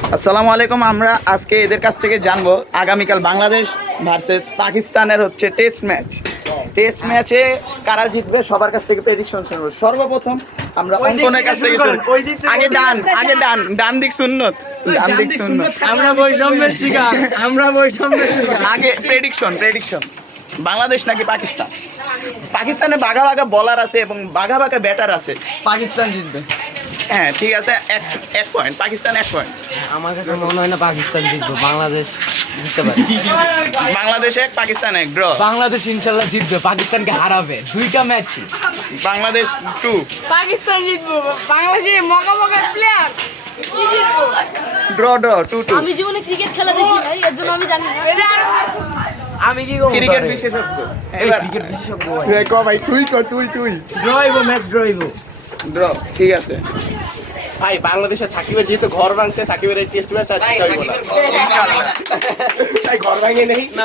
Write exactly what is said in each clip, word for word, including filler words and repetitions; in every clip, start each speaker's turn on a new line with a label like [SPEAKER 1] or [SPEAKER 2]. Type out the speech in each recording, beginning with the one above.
[SPEAKER 1] আসসালামু আলাইকুম। আমরা আজকে এদের কাছ থেকে জানবো আগামীকাল বাংলাদেশ ভার্সেস পাকিস্তানের হচ্ছে টেস্ট ম্যাচ। টেস্ট ম্যাচে কারা জিতবে সবার কাছ থেকে প্রেডিকশন শুনবো। সর্বপ্রথম আমরা অঙ্কনের কাছ থেকে শুনবো। আগে ডান আগে ডান ডান দিক সুন্নত ডান দিক সুন্নত
[SPEAKER 2] আমরা বৈষম্যের শিকার আমরা বৈষম্যের শিকার
[SPEAKER 1] আগে প্রেডিকশন প্রেডিকশন বাংলাদেশ নাকি পাকিস্তান? পাকিস্তানে বাঘা বাঘা বলার আছে এবং বাঘা বাঘা ব্যাটার আছে।
[SPEAKER 2] পাকিস্তান জিতবে।
[SPEAKER 1] হ্যাঁ ঠিক আছে, এক এক পয়েন্ট পাকিস্তান, এক পয়েন্ট।
[SPEAKER 2] আমার কাছে মনে হয় না পাকিস্তান জিতবে, বাংলাদেশ জিততে পারে।
[SPEAKER 1] বাংলাদেশ এক পাকিস্তান এক, ড্র।
[SPEAKER 2] বাংলাদেশ ইনশাল্লাহ জিতবে, পাকিস্তানকে হারাবে দুইটা ম্যাচই।
[SPEAKER 1] বাংলাদেশ টু,
[SPEAKER 3] পাকিস্তান জিতবো। বাংলাদেশে মকা মকা প্লেয়ার কি জিতবো?
[SPEAKER 1] Draw draw two two.
[SPEAKER 3] আমি জীবনে ক্রিকেট খেলা দেখি নাই, এর জন্য আমি জানি না।
[SPEAKER 2] আমি কি করব?
[SPEAKER 1] ক্রিকেট বিশেষজ্ঞ এবার
[SPEAKER 2] ক্রিকেট বিশেষজ্ঞ
[SPEAKER 4] ক ভাই তুই ক তুই তুই
[SPEAKER 2] ড্র হইব, ম্যাচ ড্র হইব।
[SPEAKER 1] ড্র, ঠিক আছে।
[SPEAKER 4] ভাই বাংলাদেশের সাকিবের যেহেতু ঘর ভাঙছে, সাকিবের এই টেস্ট ম্যাচ আর জিততে হইব না ইনশাআল্লাহ। তাই ঘর ভাঙে নেই না।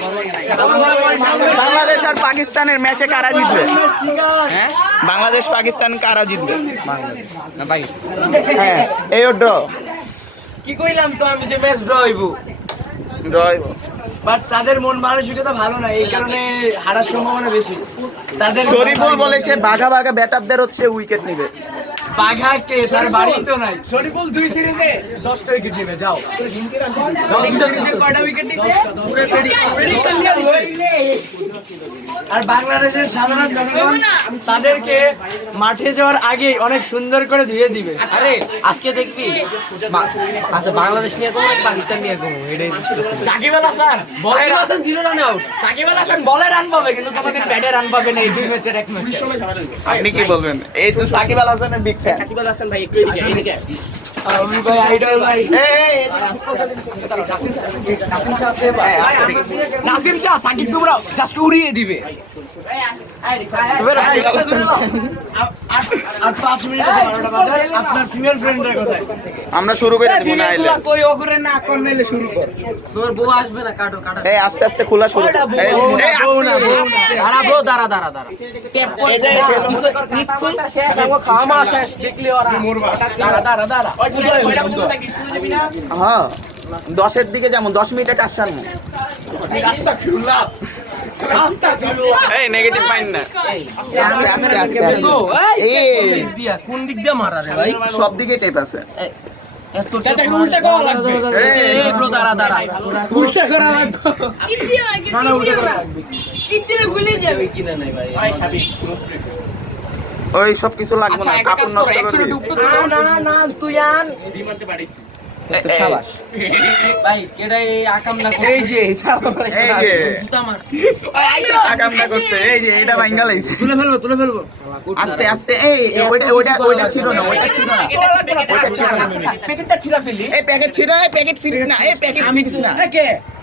[SPEAKER 1] বাংলাদেশ আর পাকিস্তানের ম্যাচে কারা জিতবে? হ্যাঁ, বাংলাদেশ পাকিস্তান কারা জিতবে?
[SPEAKER 2] না পাকিস্তান।
[SPEAKER 1] হ্যাঁ, এই ড্র
[SPEAKER 2] কি কইলাম তো আমি যে ম্যাচ ড্র হইব,
[SPEAKER 1] ড্র হইব।
[SPEAKER 2] বাট তাদের মন মানসিকতা ভালো না, এই কারণে হারার সম্ভাবনা বেশি। তাদের
[SPEAKER 1] শরীফুল বলেছে বাঘা বাঘা ব্যাটারদের হচ্ছে উইকেট নেবে।
[SPEAKER 2] বাঘাকে তার বাড়ি তো নাই।
[SPEAKER 4] শরীফুল দুই সিরিজে দশটা উইকেট নেবে, যাও
[SPEAKER 2] কয়টা উইকেট নিবে? আর বাংলাদেশের সাধারণ জনগণ তাদেরকে মাঠে যাওয়ার আগে অনেক সুন্দর করে ধুয়ে দিবে। আরে আজকে দেখবি বা- আচ্ছা বাংলাদেশ নিয়ে কমো পাকিস্তান নিয়ে কমো, এটাই
[SPEAKER 4] সাকিব আল হাসান বলে
[SPEAKER 2] Shakib Hasan zero run out.
[SPEAKER 4] Shakib Al Hasan বলে রান পাবে, কিন্তু কোনোদিন ব্যাটে রান পাবে না। এই দুই ম্যাচের এক ম্যাচ
[SPEAKER 1] আপনি কি বলবেন? এই তো সাকিব আল হাসানের বিগ ফ্যান।
[SPEAKER 4] সাকিব আল হাসান ভাই একটু এদিকে এদিকে
[SPEAKER 2] আমি ভাই আইডল ভাই।
[SPEAKER 4] নাসিম শাহ আছে ভাই, নাসিম শাহ সাকিব তোমরা জাস্ট উড়িয়ে দিবে।
[SPEAKER 2] আর পাঁচ মিনিট আছে বারোটা বাজার। আপনার ফিমেল ফ্রেন্ডের কোথায়?
[SPEAKER 1] আমরা শুরু করে দেব না আইলে।
[SPEAKER 2] কই ওগরে না কোন মেলে শুরু কর। তোমার বউ আসবে না, কাটো কাটো।
[SPEAKER 1] এই আস্তে আস্তে খোলা শুরু করো। এই এই আস্তে
[SPEAKER 2] দাঁড়া ব্রো, দাঁড়া দাঁড়া দাঁড়া।
[SPEAKER 1] এই যে
[SPEAKER 2] স্কুল শেষ, আমার খাওয়া শেষ, দেখলি ওরা দাঁড়া দাঁড়া দাঁড়া।
[SPEAKER 1] হ্যাঁ, দশের দিকে যেমন দশ মিনিটে কাজ সারবো। এই নেগেটিভ মাইন্ড না, আস্তে আস্তে আস্তে আস্তে। এই
[SPEAKER 2] দিয়া কোন দিক দিয়ে মারা রে ভাই?
[SPEAKER 1] সব দিকে টেপ আছে।
[SPEAKER 2] এত উল্টা করা লাগবে। এই ব্রো দাঁড়া দাঁড়া। উল্টা করা লাগবে।
[SPEAKER 3] টিপ দিও না, কি টিপ দিও না। টিপ দিলে ভুলে যাবে।
[SPEAKER 2] কিনা নাই ভাই।
[SPEAKER 4] ভাই সাবিক
[SPEAKER 1] ওই সব কিছু লাগবে না, কাপড় নষ্ট করবি।
[SPEAKER 2] না না না তুই আন
[SPEAKER 4] দিমানতে পারিছি।
[SPEAKER 2] তো শাবাশ ভাই। কেডা এই আকাম না করে? এই যে
[SPEAKER 1] এই যে
[SPEAKER 2] জুতা মার।
[SPEAKER 1] আকামটা করছে, এই যে এটা ভাঙ্গা লাইছে।
[SPEAKER 2] তুলে ফেলবো তুলে ফেলবো।
[SPEAKER 1] আস্তে আস্তে। এই ওইটা ওইটা ওইটা ছিল না, ওইটা ছিল না, ওইটা ছিল না।
[SPEAKER 4] প্যাকেটটা ছিলা ফেলি।
[SPEAKER 1] এই প্যাকেট ছিল, এই প্যাকেট সিরিজ না, এই প্যাকেট সিরিজ না।
[SPEAKER 2] কে